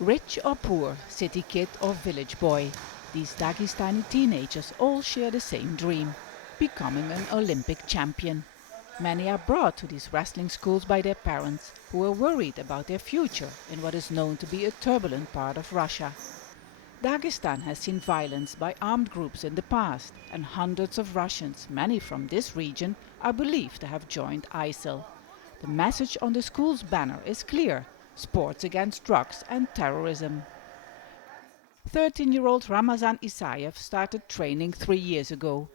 Rich or poor, city kid or village boy, these Dagestani teenagers all share the same dream: becoming an Olympic champion. Many are brought to these wrestling schools by their parents, who are worried about their future in what is known to be a turbulent part of Russia. Dagestan has seen violence by armed groups in the past, and hundreds of Russians, many from this region, are believed to have joined ISIL. The message on the school's banner is clear: sports against drugs and terrorism. 13-year-old Ramazan Isayev started training 3 years ago.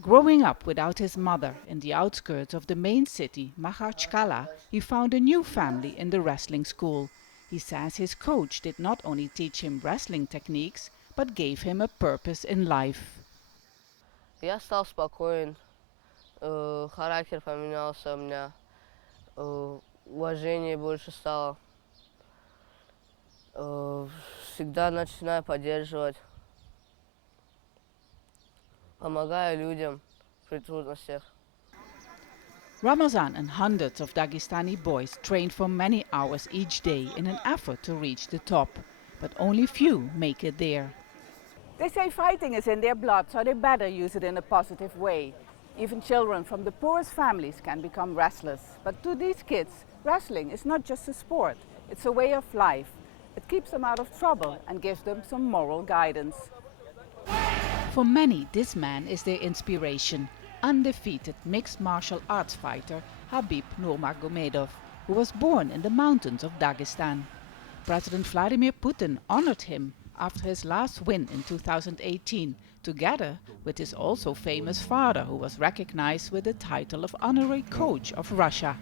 Growing up without his mother in the outskirts of the main city, Makhachkala, he found a new family in the wrestling school. He says his coach did not only teach him wrestling techniques, but gave him a purpose in life. Я стал спокоен, характер поменялся у меня, уважение больше стало. Всегда начинаю поддерживать, помогаю людям при трудностях. Ramazan and hundreds of Dagestani boys train for many hours each day in an effort to reach the top, but only few make it there. They say fighting is in their blood, so they better use it in a positive way. Even children from the poorest families can become wrestlers. But to these kids, wrestling is not just a sport, it's a way of life. It keeps them out of trouble and gives them some moral guidance. For many, this man is their inspiration: undefeated mixed martial arts fighter Habib Nurmagomedov, who was born in the mountains of Dagestan. President Vladimir Putin honored him after his last win in 2018, together with his also famous father, who was recognized with the title of honorary coach of Russia.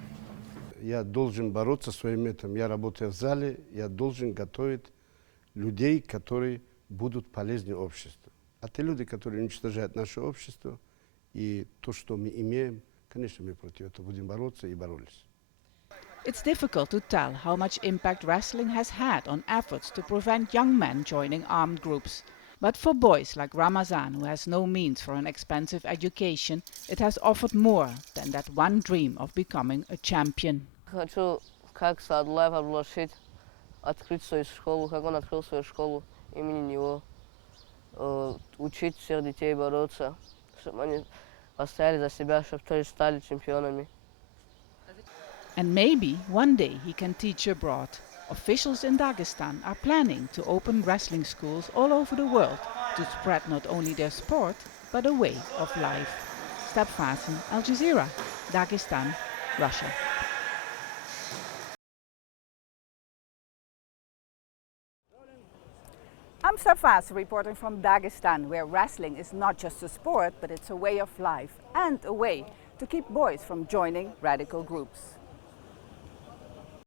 Я должен бороться своим методом. Я работаю в зале, я должен готовить людей, которые будут полезны обществу. А те люди, которые уничтожают наше общество и то, что мы имеем, конечно, мы против этого будем бороться и боролись. It's difficult to tell how much impact wrestling has had on efforts to prevent young men joining armed groups. But for boys like Ramazan, who has no means for an expensive education, it has offered more than that one dream of becoming a champion. Хочу, как Садлаев Абдулашид, открыть свою школу, как он открыл свою школу имени него, учить всех детей бороться, чтобы они постояли за себя, чтобы тоже стали чемпионами. And maybe one day he can teach abroad. Officials in Dagestan are planning to open wrestling schools all over the world to spread not only their sport, but a way of life. Step Fasen, Al Jazeera, Dagestan, Russia. I'm Stef reporting from Dagestan, where wrestling is not just a sport, but it's a way of life and a way to keep boys from joining radical groups.